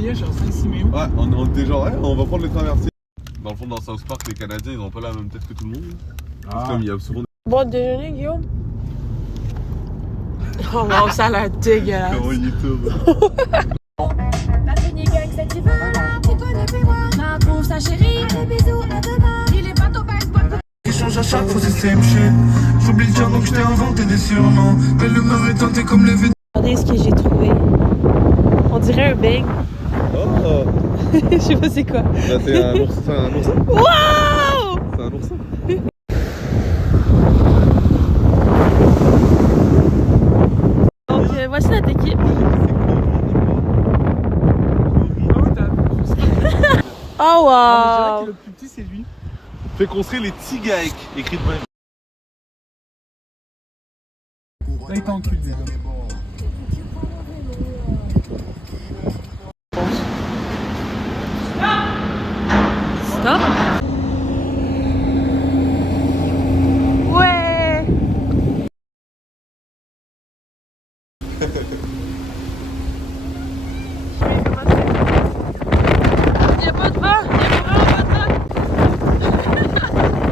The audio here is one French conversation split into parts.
voyage à Saint-Siméon. Ouais, on était genre, ouais, on va prendre les traversiers. Dans le fond, dans South Park, les Canadiens, ils ont pas la même tête que tout le monde. Ah. Comme il y a souvent Bon déjeuner, Guillaume? Oh wow, ça a l'air dégueulasse. comment ils tournent. Qui change à chaque fois, c'est same shit. J'oublie le dire donc je t'ai inventé des surnoms. Mais l'humeur est teintée comme les vides. Regardez ce que j'ai trouvé. On dirait un bang. Oh, Je sais pas c'est quoi. là, c'est un ours, c'est un oursin. Wow! C'est un oursin. Donc voici notre équipe. Oh Ah, wow! mais je dirais que le plus petit, c'est lui. Fait construire les Tigaek, écrit de même. Là, il t'encule, les gars. Stop! Ouais! Il y a pas de vent! Il y a vraiment pas de vent!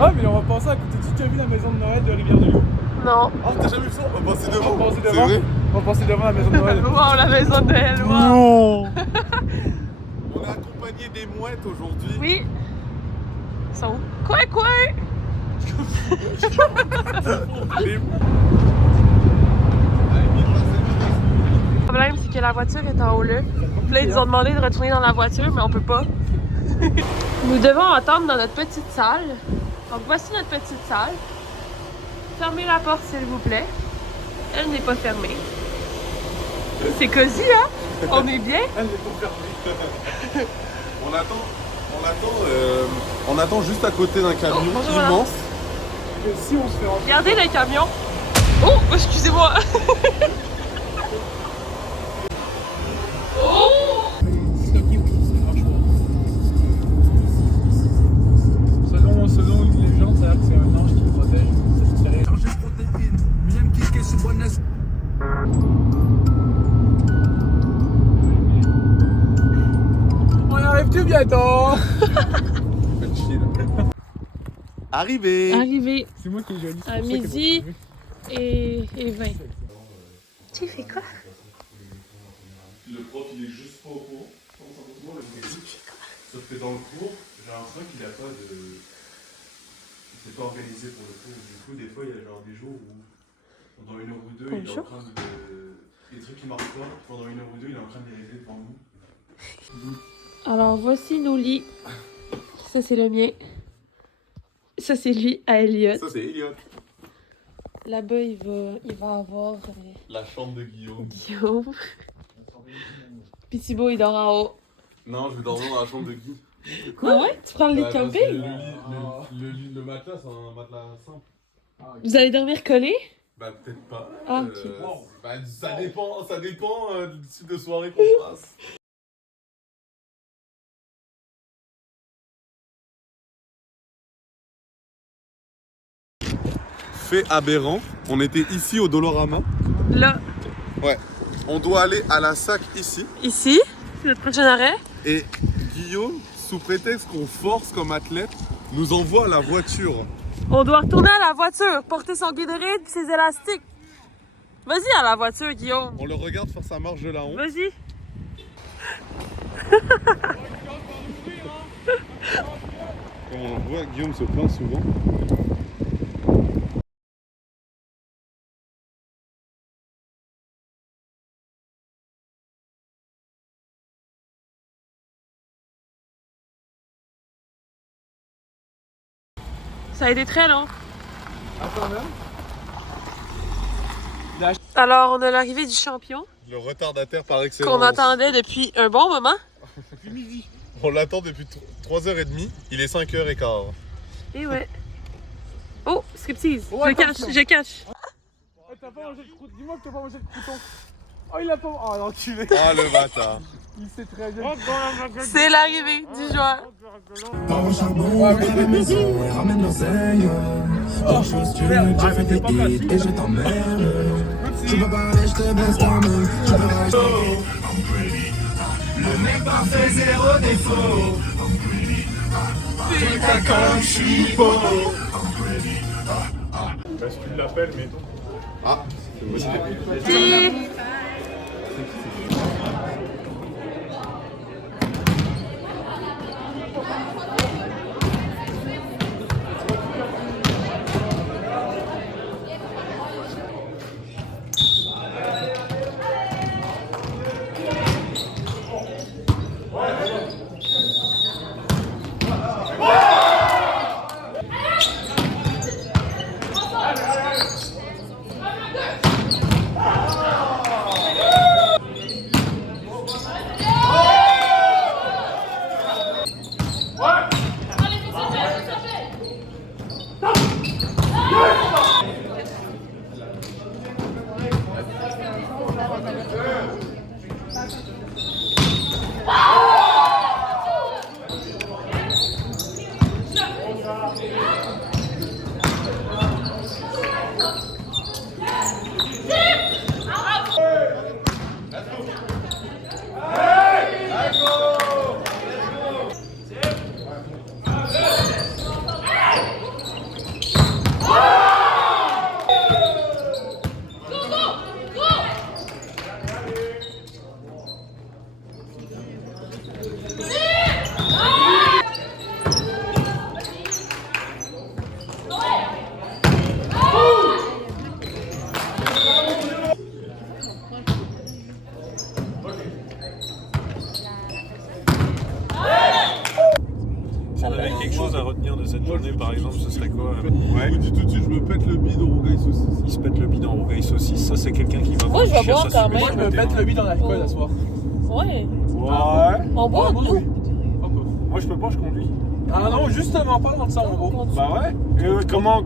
Ah, mais on va passer à côté. Tu as vu la maison de Noël de Rivière-du-Loup? Non. Oh, t'as jamais vu ça? On va passer devant. On va passer C'est devant. vrai? On va passer devant la maison de Noël. Wow, la maison de Noël, wow! Non. On est accompagné des mouettes aujourd'hui. Oui! Ils sont où? Quoi? Le problème, c'est que la voiture est en haut là. Puis là, ils nous ont demandé de retourner dans la voiture, mais on peut pas. Nous devons attendre dans notre petite salle. Donc voici notre petite salle. Fermez la porte, s'il vous plaît. Elle n'est pas fermée. C'est cosy, hein? On est bien? Elle n'est pas fermée. On attend juste à côté d'un camion Oh, bonjour, madame. immense. Que si on se fait rentrer. Regardez le camion. Oh, excusez-moi. Selon une légende, ça a l'air que c'est un ange qui me protège. Ça fait Chargé de protéines. J'aime kicker sur bonne. On arrive tout bientôt. Arrivé. Arrivé C'est moi qui ai joli. à midi et 20. Tu fais quoi? Le prof, il est juste pas au courant. Sauf que dans le cours, j'ai l'impression qu'il a pas de. Il s'est pas organisé pour le cours. Du coup, des fois, il y a genre des jours où pendant 1 heure ou 2, il est en train de. Des trucs qui marchent pas. Pendant 1 heure ou 2, il est en train de les régler devant nous. Alors voici nos lits. Ça c'est le mien. Ça c'est lui à Elliot. Ça, c'est Elliot. Là-bas il va avoir La chambre de Guillaume. Guillaume. Puis Thibaut il dort en haut. Non, je vais dormir dans la chambre de Guy. Ah ouais? Tu prends le lit de Parce que camping? le matelas, c'est un matelas simple. Vous allez dormir collé? Bah, peut-être pas. Ah, ok. Bah, ça dépend du type de soirée qu'on passe. Fait aberrant, on était ici au Dolorama. Là, Ouais. On doit aller à la SAC ici. ici, c'est notre prochain arrêt. Et Guillaume, sous prétexte qu'on force comme athlète, nous envoie à la voiture. On doit retourner à la voiture, porter son guideret et ses élastiques. Vas-y à la voiture, Guillaume. On le regarde faire sa marche de la honte. Vas-y. Comme on voit, Guillaume se plaint souvent. Ça a été très long. Attends, même. Alors, on a l'arrivée du champion Le retardataire par excellence. qu'on attendait depuis un bon moment. Depuis midi. On l'attend depuis 3h30. Il est 5h15. Et ouais. Oh, striptease. Oh, je attention. cache, je cache. Oh, t'as pas mangé le crouton. Dis-moi que t'as pas mangé le crouton. Oh, il a pas. Oh, l'enculé. Ah, le bâtard. Il sait très bien. C'est l'arrivée du joueur. Pars au charbon, à la maison et ramène l'oseille. Hors chose, tu j'ai fait des hits et je t'emmerde. Je peux parler, je te baisse ta main. Je peux racheter. l'imparfait, zéro défaut. Putain, comme je suis beau. Parce que tu l'appelles, mais... Ah, Si on avait quelque chose à retenir de cette journée, par exemple, ce serait quoi? je vous dis tout de suite, je me pète le bide au rougail saucisse. Il se pète le bide en rougail saucisse, ça c'est quelqu'un qui va Moi, je vais franchir boire sa quand même. submission Moi, je me terrain. le bide en alcool à soir. Ouais. Ouais. On boit, moi, nous? oui. Moi je peux pas, je conduis. Ah non, justement pas dans le sang, mon beau. Bah ouais. Comment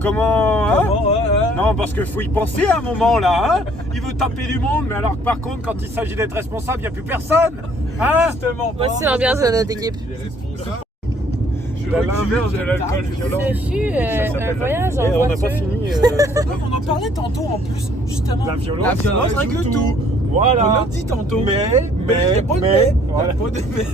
hein? Non, parce qu'il faut y penser à un moment là, hein. Il veut taper du monde, mais alors que par contre, quand il s'agit d'être responsable, il n'y a plus personne. Hein? Justement pas. Voici l'ambiance de notre équipe. Il est responsable. L'inverse de l'alcool violent. Ce fut un voyage en Et on n'a voiture. pas fini. On en parlait tantôt en plus, justement. La violence, La violence ça règle résout tout. On Voilà. l'a dit tantôt. Mais, il n'y a pas de mais. voilà. Il n'y a pas de mais.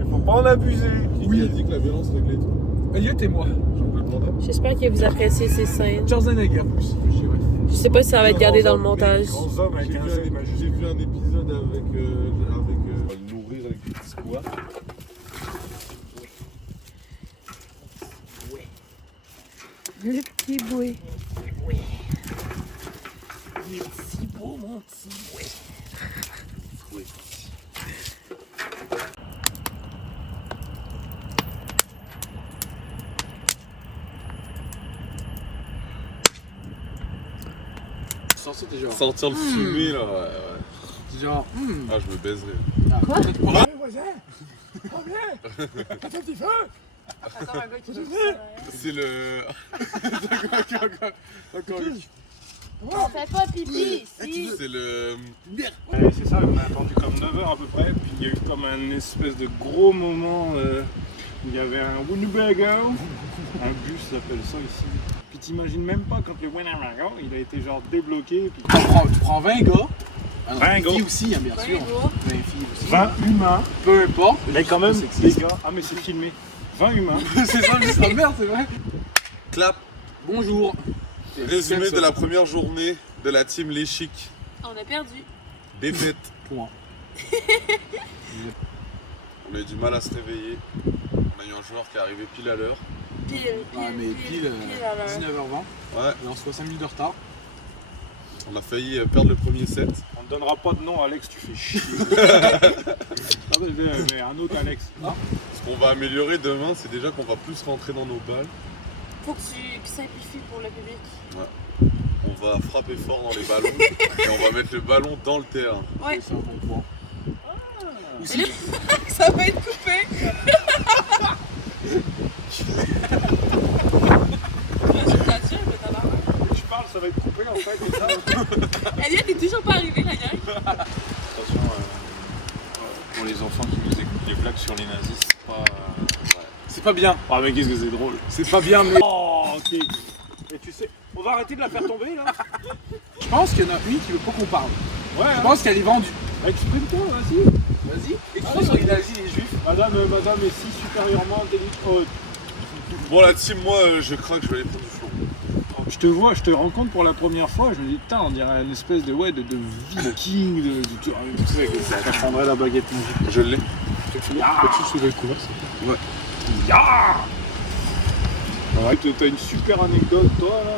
Il faut pas en abuser. Qui a dit que la violence réglait tout? Elliot et moi. Jean-Claude Van Damme. J'espère que vous appréciez ces scènes. Schwarzenegger plus. Je dirais. Je sais pas si ça va être gardé dans le montage. Grands hommes avec J'ai un vu, Z j'ai majuscule. vu un épisode avec. On va le nourrir avec des petits squats. Le petit bouet. C'était genre. Sentir le fumer là, ouais. C'est genre. Ah, je me baiserais. Quoi? C'est le. Fais pas pipi ici. C'est le. Ouais, c'est ça, on a attendu comme 9h à peu près, puis il y a eu comme un espèce de gros moment où il y avait un Winnebago, un bus s'appelle ça ici. Puis t'imagines même pas quand le Winnebago il a été genre débloqué, puis Tu prends 20 gars. 20 gars. Filles aussi, hein, bien sûr. 20 filles aussi. 20 humains, Peu importe. mais quand même C'est des gars, ah mais c'est filmé, 20 humains. C'est ça, juste la merde, c'est vrai. Clap. Bonjour. Résumé de la première journée de la team Les Chics. On a perdu. Défaite. Point. On a eu du mal à se réveiller. On a eu un joueur qui est arrivé pile à l'heure. Pile, Ouais, mais pile à l'heure. 19h20. Ouais, Et on se fait 5 minutes de retard. on a failli perdre le premier set. On ne donnera pas de nom, Alex, tu fais chier. Ah, mais un autre Alex. Ce qu'on va améliorer demain, c'est déjà qu'on va plus rentrer dans nos balles. Faut que tu simplifies pour le public. On va frapper fort dans les ballons et on va mettre le ballon dans le terrain. Ouais. C'est un bon point. Et là, ça va être coupé. Tu parles, ça va être coupé en fait, c'est ça. Elliot est toujours pas arrivé, la gang. Attention, pour les enfants qui nous écoutent, les blagues sur les nazis, c'est pas... C'est pas bien. Ah mais qu'est-ce que c'est drôle. C'est pas bien, mais. Oh, ok. Et tu sais, on va arrêter de la faire tomber là. Je pense qu'il y en a une qui veut pas qu'on parle. Ouais, Je pense qu'elle est vendue. exprime-toi, vas-y. France, il a dit les juifs. Madame est si supérieurement intelligente. Bon, la team, moi, je crains que je vais aller prendre du flanc. Je te rencontre pour la première fois, je me dis, putain, on dirait une espèce de viking, tu sais, que ça prendrait la baguette magique. Je l'ai. Peux-tu soulever le couvert, ça? Ouais. Ouais, t'as une super anecdote, toi, là.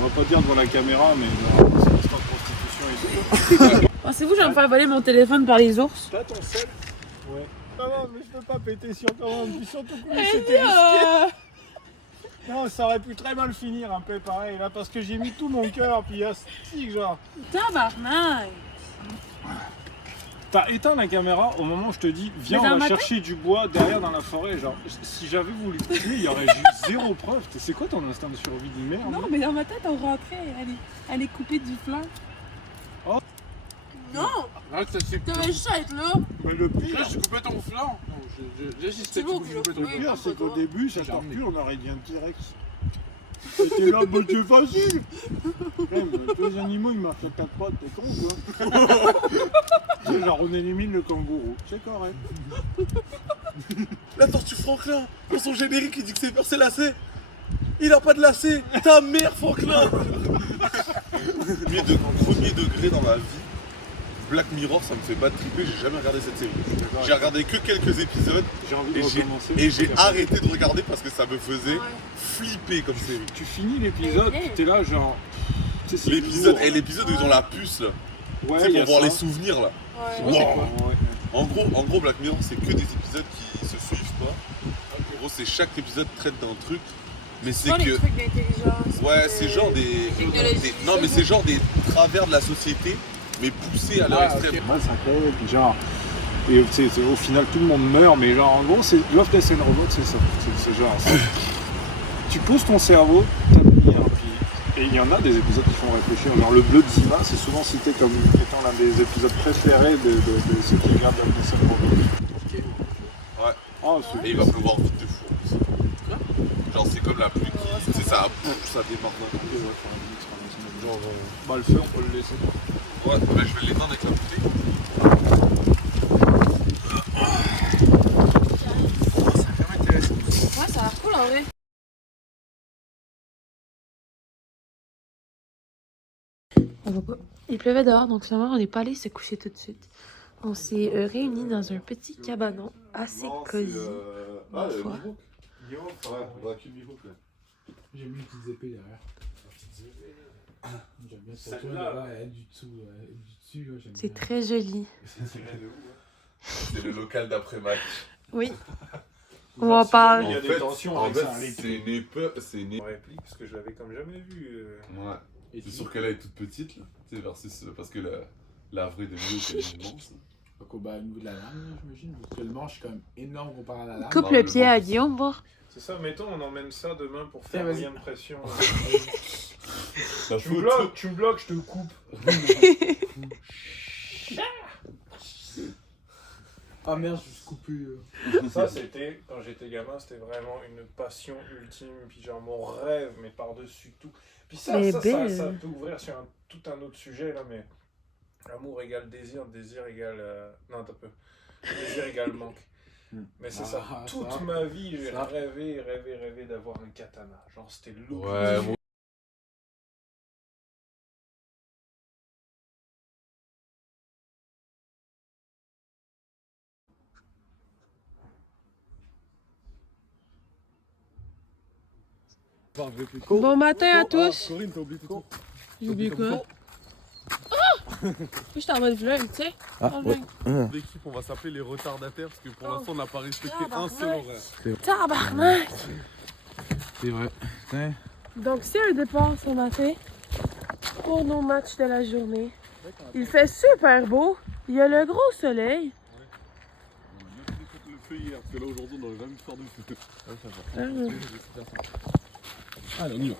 On va pas dire devant la caméra, mais genre, c'est l'instant de constitution et tout. Pensez-vous que je vais me faire voler mon téléphone par les ours? T'as ton sel? Ouais. Non, mais je peux pas péter sur commande, puis surtout que c'était risqué. Non, ça aurait pu très mal finir un peu pareil, là, parce que j'ai mis tout mon cœur, puis il y a stick, genre. Tabarnak! T'as éteint la caméra au moment où je te dis, viens, on va chercher du bois derrière dans la forêt. Genre, si j'avais voulu te tuer, il y aurait eu zéro preuve. C'est quoi ton instinct de survie de merde? Non, mais dans ma tête, on rentrait, elle est coupée du flanc. Oh. Non! Là, ça c'est. T'avais juste à être là. Mais le pire, Là, j'ai coupé ton flanc. Non, j'ai C'est bon, coupé ton le oui. pire, c'est qu'au début, ça t'aurait pu, on aurait dit un T-Rex. C'était là, bah c'est facile! Même, tous les animaux, ils marchent à quatre pattes, t'es con, quoi. Genre, on élimine le kangourou, c'est correct. La tortue Franklin, dans son générique, il dit que ses peurs, c'est lacet. Il a pas de lacet. Ta mère, Franklin! Premier degré dans ma vie. Black Mirror, ça me fait pas triper, j'ai jamais regardé cette série. J'ai regardé que quelques épisodes J'ai envie de recommencer. et j'ai arrêté de regarder parce que ça me faisait flipper comme série. Tu finis l'épisode, puis t'es là, genre. Tu sais, c'est L'épisode, lourd. et l'épisode où ils ont la puce là, Ouais, c'est il y a pour voir ça. les souvenirs là. Ouais. Wow. Ouais. En gros, Black Mirror, c'est que des épisodes qui se suivent pas. En gros, c'est chaque épisode traite d'un truc, mais c'est Pas les que. trucs d'intelligence. Ouais, c'est genre non, mais c'est genre des travers de la société, mais poussés à leur extrême. Ouais, ça fait, puis genre. Et au final, tout le monde meurt, mais genre, en gros, c'est Love, Death and Robots, c'est ça. C'est genre. Tu poses ton cerveau, t'admires, puis. Et il y en a des épisodes qui font réfléchir. Genre, le bleu de Ziva, c'est souvent cité comme étant l'un des épisodes préférés de ceux qui regardent Love, Death and Robots. Ouais. Ah, Et il va pleuvoir vite de fou. Genre, c'est comme la pluie qui. C'est ça, ça démarre d'un coup. Genre, bah, le feu, on peut le laisser. Ouais, bah, je vais l'éteindre avec la bouteille. Ouais, ça a l'air cool en vrai. On va pas. Il pleuvait dehors, donc finalement, on n'est pas allé se coucher tout de suite. On s'est réunis dans un petit cabanon assez cosy. Ah, le foi. Mihawk. Ouais, on va accueillir le Mihawk là. J'ai mis une petite épée derrière. J'aime bien cette Celle-là. là, elle du dessus, là, j'aime C'est bien. très joli. C'est le local d'après-match. Oui. On en parle. Il y a des tensions en avec fait, ça. c'est une épée. C'est une réplique parce que je l'avais comme jamais vu. Ouais. C'est sûr qu'elle est toute petite là. Tu sais, versus. Parce que la vraie de Mihawk elle est immense. Donc, au niveau de la lame, là, j'imagine. Parce que le manche est quand même énorme comparé à la lame. Coupe le pied à Guillaume, voir. C'est ça, mettons, on emmène ça demain pour Tiens, faire vas-y. moyen de pression. La Tu me bloques, je te coupe. Ah merde, je suis coupé. Ça, c'était, quand j'étais gamin, c'était vraiment une passion ultime. Puis genre mon rêve, mais par-dessus tout. Puis ça peut ouvrir sur tout un autre sujet, là, mais amour égale désir, désir égale... Non, t'as peu. Désir égale manque. Mais c'est ça. Toute ma vie, j'ai rêvé d'avoir un katana. Genre, c'était lourd. Ouais, moi. Bon matin à tous. Corinne, t'as oublié tout. J'ai oublié quoi? Ah! J'étais en mode vlog, tu sais. L'équipe, on va s'appeler les retardataires parce que pour l'instant, on n'a pas respecté un seul horaire. Tabarnak! C'est vrai. Putain. Donc c'est un départ ce matin pour nos matchs de la journée. Il fait super beau. Il y a le gros soleil. On a fait le feu hier parce que là, aujourd'hui, on n'aurait jamais pu faire de feu. Allez, on y va.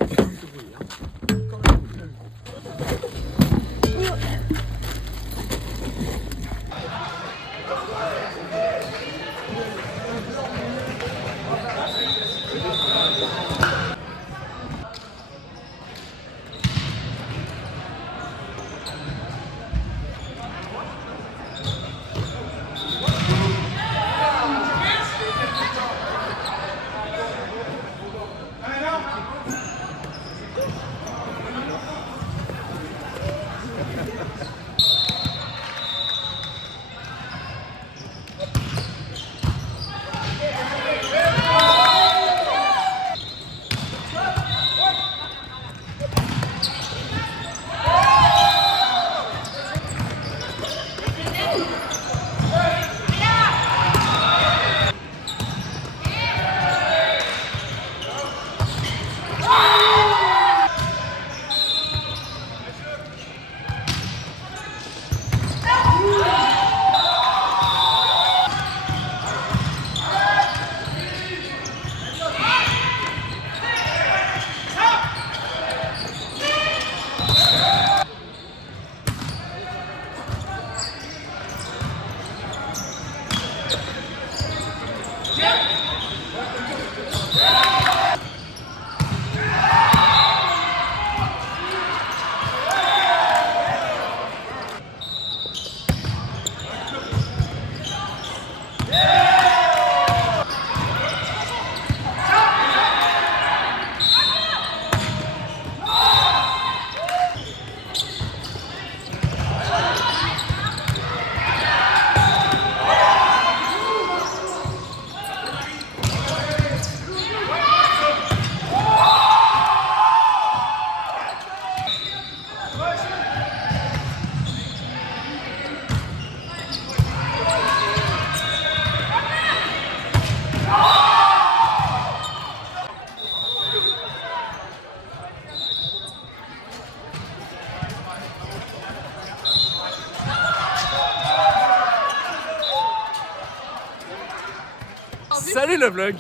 Salut le vlog!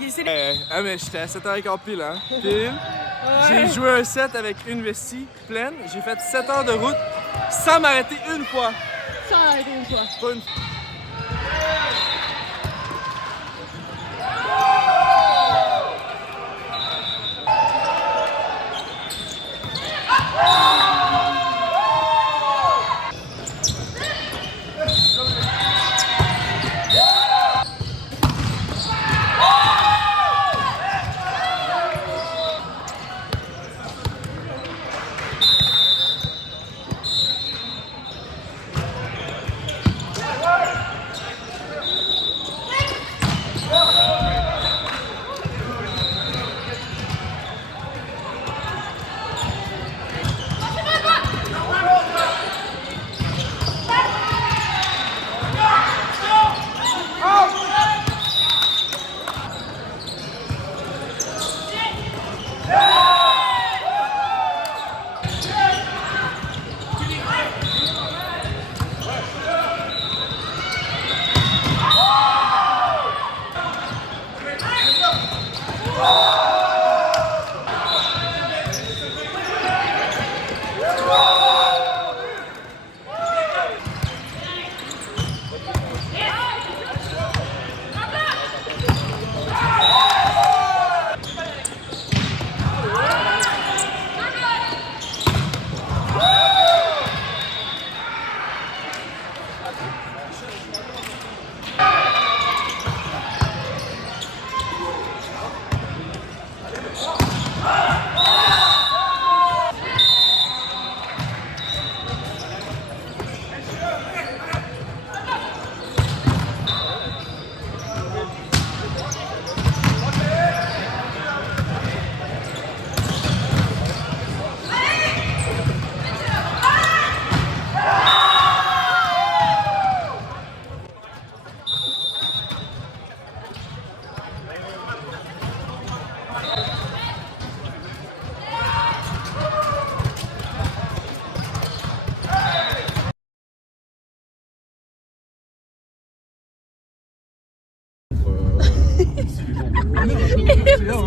Mais j'étais à 7h15 pile, hein? Pile. J'ai joué un set avec une vestie pleine. J'ai fait 7 heures de route sans m'arrêter une fois. Sans arrêter une fois. Pas une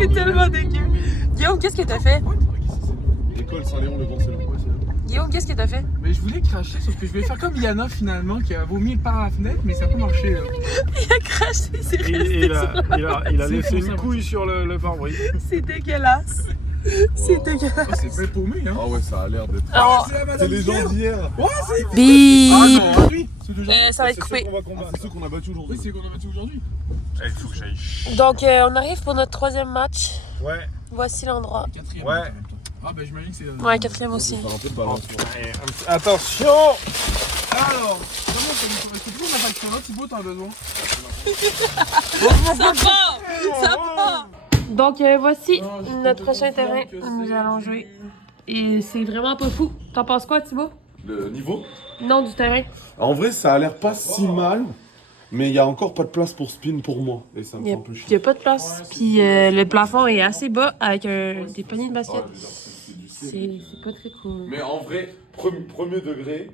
C'est tellement dégueu. Guillaume, qu'est-ce que t'as fait? L'école Saint-Léon le Grand Selon. Guillaume, qu'est-ce que t'as fait? Mais je voulais cracher, sauf que je voulais faire comme Yana finalement, qui a vomi par la fenêtre, mais ça n'a pas marché. Là. Il a craché, c'est resté. Il a laissé une couille sur le pare-brise. C'est dégueulasse. C'est dégueulasse. Oh, c'est bien paumé, hein? Ah ouais, ça a l'air d'être. Alors, C'est les gens d'hier. Ouais, c'est. bip. Ah non, oui, c'est déjà. Ça va être coupé. C'est ceux qu'on a battus aujourd'hui. Oui, c'est qu'on a battu aujourd'hui. Il faut que j'aille. Donc, on arrive pour notre 3e match. Ouais. Voici l'endroit. 4e. Ouais. Ah, bah j'imagine que c'est. Ouais, 4e aussi. Faire un peu de balance. Attention! Alors, comment ça nous toujours on a pas de carotte, Thibaut, t'en as besoin? Ça part. Donc, voici notre prochain terrain où nous allons jouer. Et c'est vraiment pas fou. T'en penses quoi, Thibaut? Le niveau? Non, du terrain. En vrai, ça a l'air pas si mal, mais il y a encore pas de place pour spin pour moi. Et ça me fait un peu Il n'y chier. a pas de place. Puis le plafond est assez bas avec des paniers de basket. C'est pas très cool. Mais en vrai, premier degré.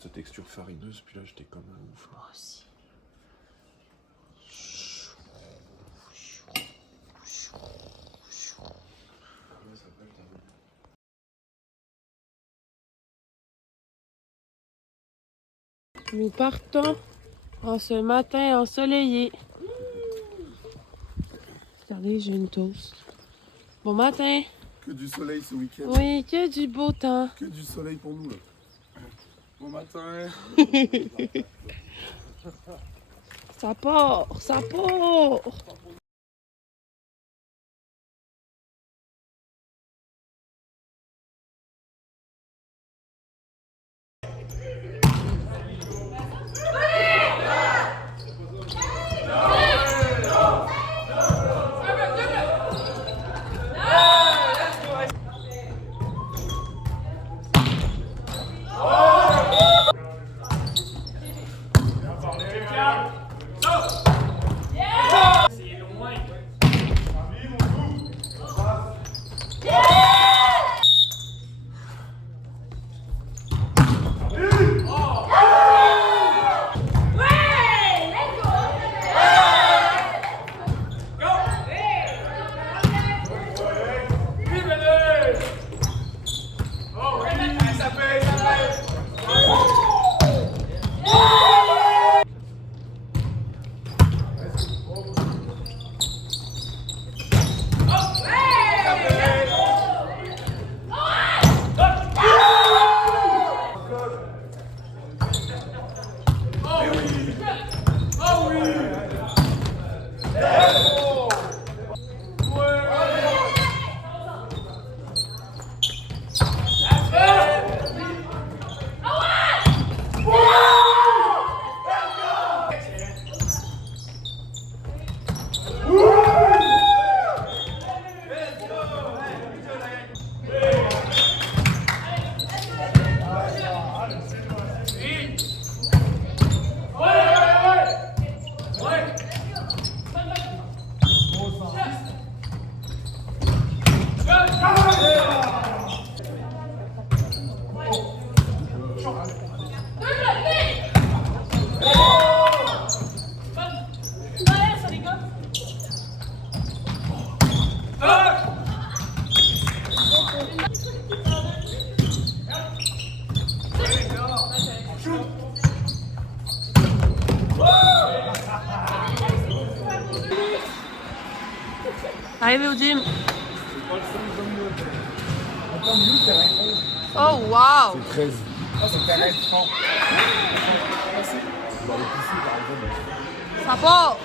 Cette texture farineuse, puis là j'étais comme un ouf. Moi aussi. Nous partons en ce matin ensoleillé. Regardez, j'ai une toast. Bon matin. Que du soleil ce week-end. Oui, que du beau temps. Que du soleil pour nous là. Bon matin. Ça part, ça part. Arrivé au gym. Oh wow! C'est 13. Ah, c'est le terrain de fond. Ça part!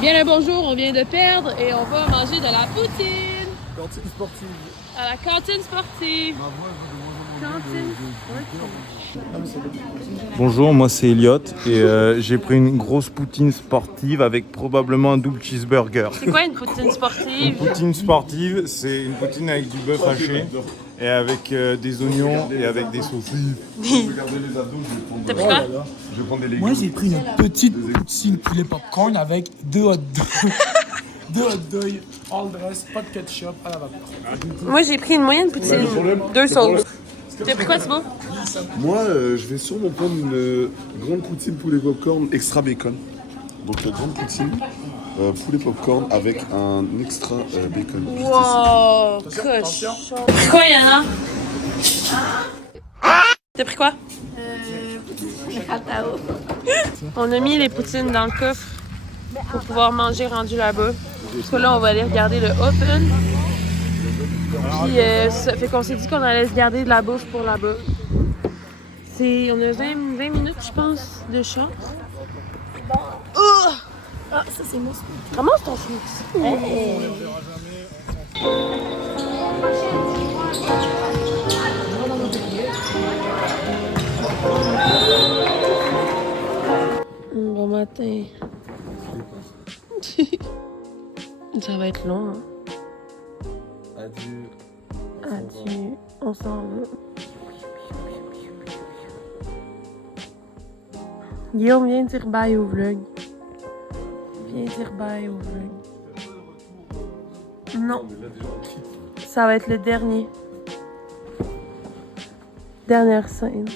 Bien le bonjour, on vient de perdre et on va manger de la poutine. Cantine sportive. À la cantine sportive. Cantine Bonjour, moi c'est Elliot et j'ai pris une grosse poutine sportive avec probablement un double cheeseburger. C'est quoi une poutine sportive? Une poutine sportive, c'est une poutine avec du bœuf haché et avec des oignons et avec des saucisses. Regardez les abdos, T'as pris quoi? Je vais prendre des légumes. Moi, j'ai pris une petite poutine poulet popcorn avec 2 hot dogs. 2 hot dogs, all dress, pas de ketchup, à la vapeur. Moi j'ai pris une moyenne poutine. 2 sauces. T'as pris quoi, Thibaut? Moi, je vais sûrement prendre une grande poutine poulet popcorn extra bacon. Donc, grande poutine poulet popcorn avec un extra bacon. Wow, cochon. C'est quoi, Yana? T'as pris quoi? On a mis les poutines dans le coffre pour pouvoir manger rendu là-bas. Parce que là, on va aller regarder le Open. Puis ça fait qu'on s'est dit qu'on allait se garder de la bouffe pour là-bas. On a 20 minutes, je pense, de chant. Ah, ça c'est mon smoothie. Comment c'est ton smoothie? Bon matin. Ça va être long, hein? Adieu. Adieu. On s'en va. Guillaume, viens dire bye au vlog. Viens dire bye au vlog. Non. Ça va être le dernier. Dernière scène.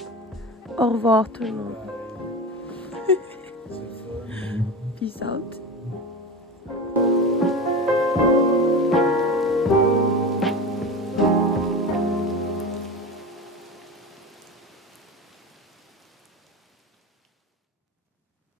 Au revoir tout le monde. Peace out.